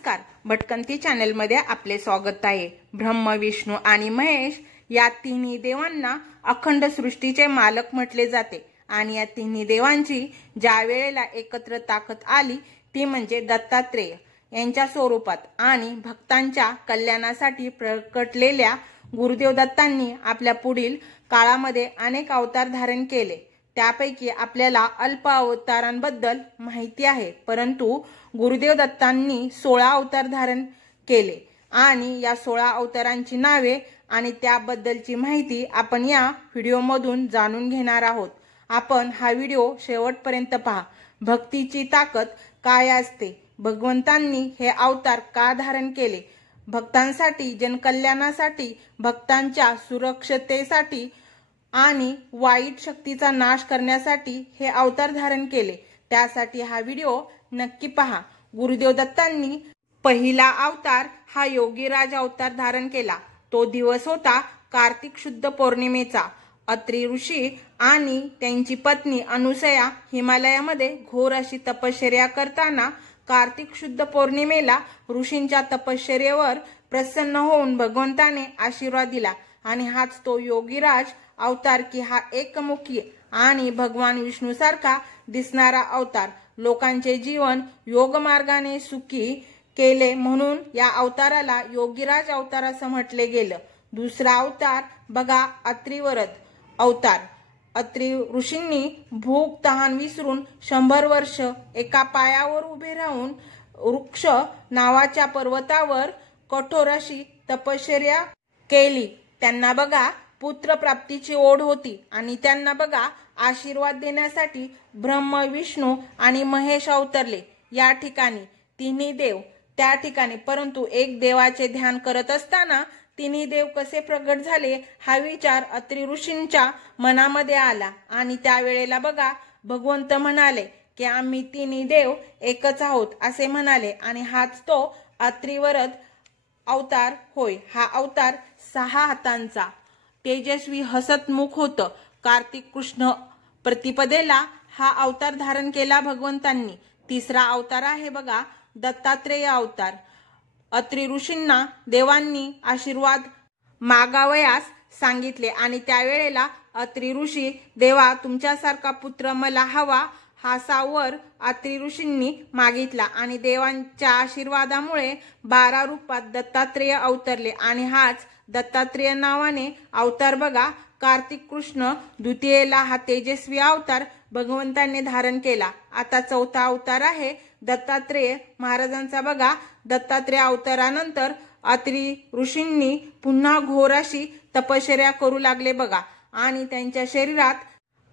नमस्कार, भटकंती चॅनल मध्ये आपले स्वागत आहे। ब्रह्मा, विष्णू आणि महेश या तिन्ही देवांना अखंड सृष्टीचे मालक म्हटले जाते आणि या तिन्ही देवांची ज्या वेळेला एकत्र ताकद आली ती म्हणजे दत्तात्रेय यांच्या स्वरूपात आणि भक्तांच्या कल्याणासाठी प्रकटलेल्या गुरुदेव दत्तांनी आपल्या पुढील काळामध्ये अनेक अवतार धारण केले। त्यापैकी आपल्याला अल्प अवतारांबद्दल माहिती आहे, परंतु गुरुदेव दत्तांनी 16 अवतार धारण केले आणि या 16 अवतारांची नावे आणि त्याबद्दलची माहिती आपण या व्हिडिओमधून जाणून घेणार आहोत। आपण हा व्हिडिओ शेवटपर्यंत पहा। भक्तीची ताकद काय असते, भगवंतांनी हे अवतार का धारण केले, भक्तांसाठी, जनकल्याणासाठी, भक्तांच्या सुरक्षतेसाठी आणि वाईट शक्तीचा नाश करण्यासाठी हे अवतार धारण केले, त्यासाठी हा व्हिडिओ नक्की पहा। गुरुदेव दत्तांनी पहिला अवतार हा योगीराज अवतार धारण केला। तो दिवस होता कार्तिक शुद्ध पौर्णिमेचा। अत्री ऋषी आणि त्यांची पत्नी अनुसया हिमालयामध्ये घोर अशी तपश्चर्या करताना कार्तिक शुद्ध पौर्णिमेला ऋषींच्या तपश्चर्येवर प्रसन्न होऊन भगवंताने आशीर्वाद दिला आणि हाच तो योगीराज अवतार की हा एकमुखी आणि भगवान विष्णू सारखा दिसणारा अवतार लोकांचे जीवन योग मार्गाने सुखी केले, म्हणून या अवताराला योगीराज अवतार असं म्हटले गेलं। दुसरा अवतार बघा, अत्रिवरद अवतार। अत्री ऋषींनी भूक तहान विसरून 100 वर्ष एका पायावर उभे राहून वृक्ष नावाच्या पर्वतावर कठोर अशी तपश्चर्या केली। त्यांना बघा पुत्र प्राप्तीची ओढ होती आणि त्यांना बघा आशीर्वाद देण्यासाठी ब्रह्मा, विष्णू आणि महेश अवतरले। या ठिकाणी तिन्ही देव त्या ठिकाणी, परंतु एक देवाचे ध्यान करत असताना तिन्ही देव कसे प्रगट झाले हा विचार अत्री ऋषींच्या मनामध्ये आला आणि त्यावेळेला बघा भगवंत म्हणाले की आम्ही तिन्ही देव एकच आहोत असे म्हणाले आणि हाच तो अत्रिवरद अवतार होय। हा अवतार 6 हातांचा तेजस्वी हसतमुख होतं। कार्तिक कृष्ण प्रतिपदेला हा अवतार धारण केला भगवंतांनी। तिसरा अवतार आहे बघा दत्तात्रेय अवतार। अत्री ऋषींना देवांनी आशीर्वाद मागावयास सांगितले आणि त्यावेळेला अत्री ऋषी देवा तुमच्यासारखा पुत्र मला हवा हा सावर अत्री ऋषींनी मागितला आणि देवांच्या आशीर्वादामुळे 12 रूपात दत्तात्रेय अवतरले आणि हाच दत्तात्रेय नावाने अवतार बघा कार्तिक कृष्ण द्वितीयेला हा तेजस्वी अवतार भगवंतांनी धारण केला। आता चौथा अवतार आहे दत्तात्रेय महाराजांचा। बघा दत्तात्रेय अवतारानंतर अत्री ऋषींनी पुन्हा घोर अशी तपश्चर्या करू लागले बघा आणि त्यांच्या शरीरात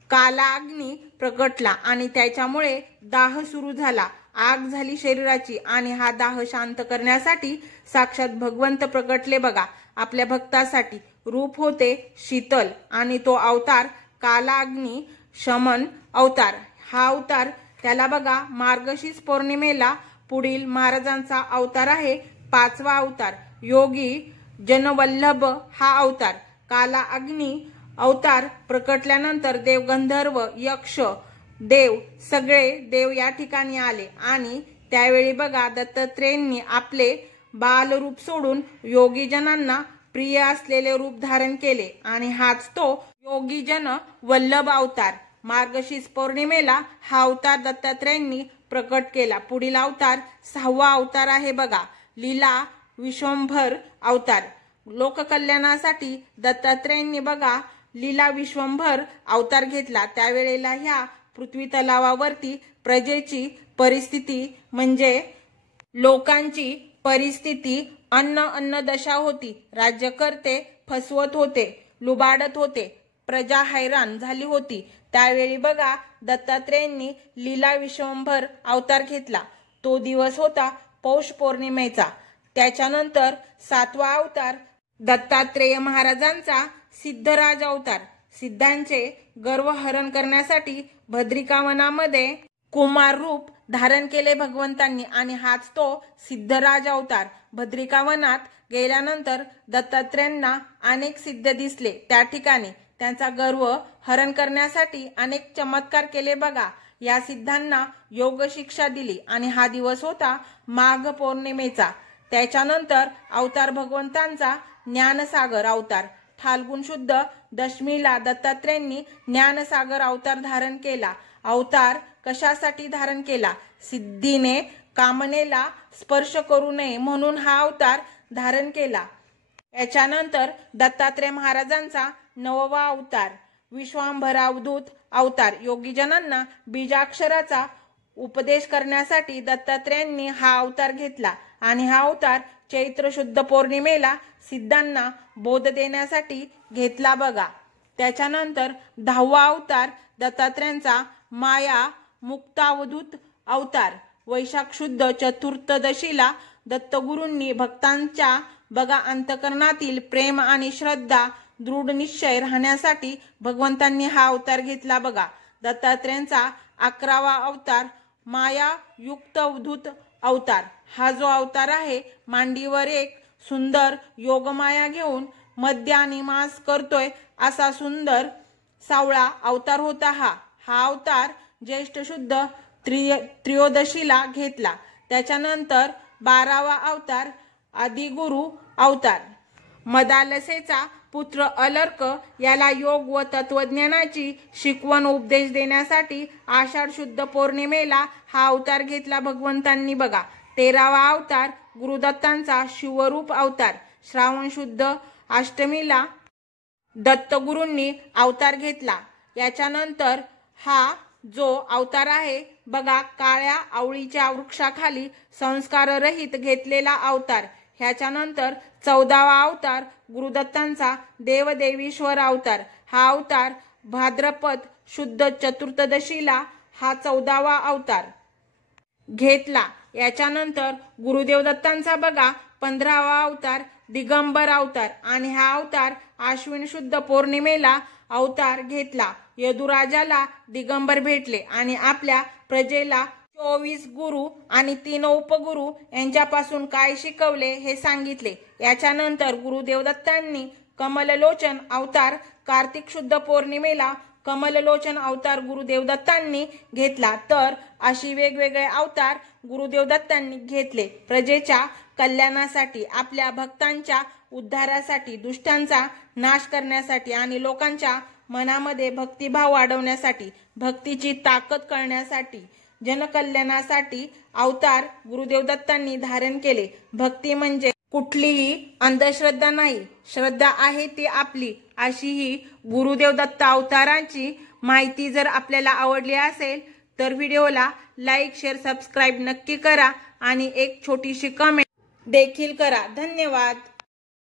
काला अग्नी प्रगटला आणि त्याच्यामुळे दाह सुरू झाला, आग झाली शरीराची आणि हा दाह शांत करण्यासाठी साक्षात भगवंत प्रगटले बघा आपल्या भक्तासाठी। रूप होते शीतल आणि तो अवतार काला अग्नी शमन अवतार। हा अवतार त्याला बघा मार्गशीर्ष पौर्णिमेला पुढील महाराजांचा अवतार आहे 5वा अवतार योगी जनवल्लभ हा अवतार। काला अग्नी अवतार प्रकटल्यानंतर देव, गंधर्व, यक्ष, देव सगळे देव या ठिकाणी आले आणि त्यावेळी बघा दत्तात्रेयांनी आपले बाल रूप सोडून योगीजनांना प्रिय असलेले रूप धारण केले आणि हाच तो योगीजन वल्लभ अवतार। मार्गशीर्ष पौर्णिमेला हा अवतार दत्तात्रेयांनी प्रकट केला। पुढील अवतार 6वा अवतार आहे बघा लीला विश्वंभर अवतार। लोककल्याणासाठी दत्तात्रेयांनी बघा लीला विश्वंभर अवतार घेतला। त्यावेळेला ह्या पृथ्वी तलावावरती प्रजेची परिस्थिती म्हणजे लोकांची परिस्थिती अन्न दशा होती। राज्यकर्ते फसवत होते, लुबाडत होते, प्रजा हैराण झाली होती। त्यावेळी बघा दत्तात्रेयांनी लीला विश्वंभर अवतार घेतला। तो दिवस होता पौष पौर्णिमेचा। त्याच्यानंतर 7वा अवतार दत्तात्रेय महाराजांचा सिद्धराज अवतार। सिद्धांचे गर्व हरण करण्यासाठी भद्रिकावनामध्ये कुमार रूप धारण केले भगवंतांनी आणि हाच तो सिद्धराज अवतार। भद्रिकावनात गेल्यानंतर दत्तात्रेयांना अनेक सिद्ध दिसले। त्या ठिकाणी त्यांचा गर्व हरण करण्यासाठी अनेक चमत्कार केले बघा। या सिद्धांना योग शिक्षा दिली आणि हा दिवस होता माघ पौर्णिमेचा। त्याच्यानंतर अवतार भगवंतांचा ज्ञानसागर अवतार। फाल्गुन शुद्ध दशमीला दत्तात्रेयांनी ज्ञानसागर अवतार धारण केला। अवतार कशासाठी धारण केला? सिद्धीने कामनेला स्पर्श करू नये म्हणून हा अवतार धारण केला। याच्यानंतर दत्तात्रेय महाराजांचा 9वा अवतार विश्वांभरावधूत अवतार। योगीजनांना बीजाक्षराचा उपदेश करण्यासाठी दत्तात्रेयांनी हा अवतार घेतला आणि हा अवतार चैत्र शुद्ध पौर्णिमेला सिद्धांना बोध देण्यासाठी घेतला बघा। त्याच्यानंतर 10वा अवतार दत्तात्रेयांचा माया मुक्तावधूत अवतार। वैशाख शुद्ध चतुर्दशीला दत्तगुरूंनी भक्तांच्या बघा अंतकरणातील प्रेम आणि श्रद्धा दृढ निश्चय राहण्यासाठी भगवंतांनी हा अवतार घेतला बघा। दत्तात्रेयांचा 11वा अवतार माया युक्त अवधूत अवतार। हा जो अवतार आहे मांडीवर एक सुंदर योगमाया घेऊन मध्य आणि मास करतोय असा सुंदर सावळा अवतार होता हा अवतार ज्येष्ठ शुद्ध त्रयोदशीला घेतला। त्याच्यानंतर 12वा अवतार आदिगुरु अवतार। मदालसेचा पुत्र अलर्क याला योग व तत्वज्ञानाची शिकवण उपदेश देण्यासाठी आषाढ शुद्ध पौर्णिमेला हा अवतार घेतला भगवंतांनी बघा। 13वा अवतार गुरुदत्तांचा शिवरूप अवतार। श्रावण शुद्ध अष्टमीला दत्तगुरूंनी अवतार घेतला। याच्यानंतर हा जो अवतार आहे बघा काळ्या आवळीच्या वृक्षाखाली संस्काररहित घेतलेला अवतार। ह्याच्यानंतर 14वा अवतार गुरुदत्तांचा देवदेवीश्वर अवतार। हा अवतार भाद्रपद शुद्ध चतुर्दशीला हा 14वा अवतार घेतला। याच्यानंतर गुरुदेव दत्तांचा बघा 15वा अवतार दिगंबर अवतार आणि हा अवतार आश्विन शुद्ध पौर्णिमेला अवतार घेतला। यदुराजाला दिगंबर भेटले आणि आपल्या प्रजेला 24 गुरु आणि 3 उपगुरु यांच्यापासून काय शिकवले हे सांगितले। याच्यानंतर गुरुदेव दत्तांनी कमललोचन अवतार कार्तिक शुद्ध पौर्णिमेला कमललोचन अवतार गुरुदेव दत्तांनी घेतला। तर अशी वेगवेगळे अवतार गुरुदेव दत्तांनी घेतले प्रजेच्या कल्याणासाठी, आपल्या भक्तांच्या उद्धारासाठी, दुष्टांचा नाश करण्यासाठी आणि लोकांच्या मनामध्ये भक्तिभाव वाढवण्यासाठी, भक्तीची ताकद कळण्यासाठी, जनकल्याणासाठी अवतार गुरुदेव दत्तांनी धारण केले। भक्ती म्हणजे कुठलीही अंधश्रद्धा नाही, श्रद्धा आहे ती आपली, अशी ही गुरुदेव दत्त अवतारांची माहिती जर आपल्याला आवडली असेल तर व्हिडिओला लाईक शेअर सबस्क्राईब नक्की करा आणि एक छोटीशी कमेंट देखील करा। धन्यवाद।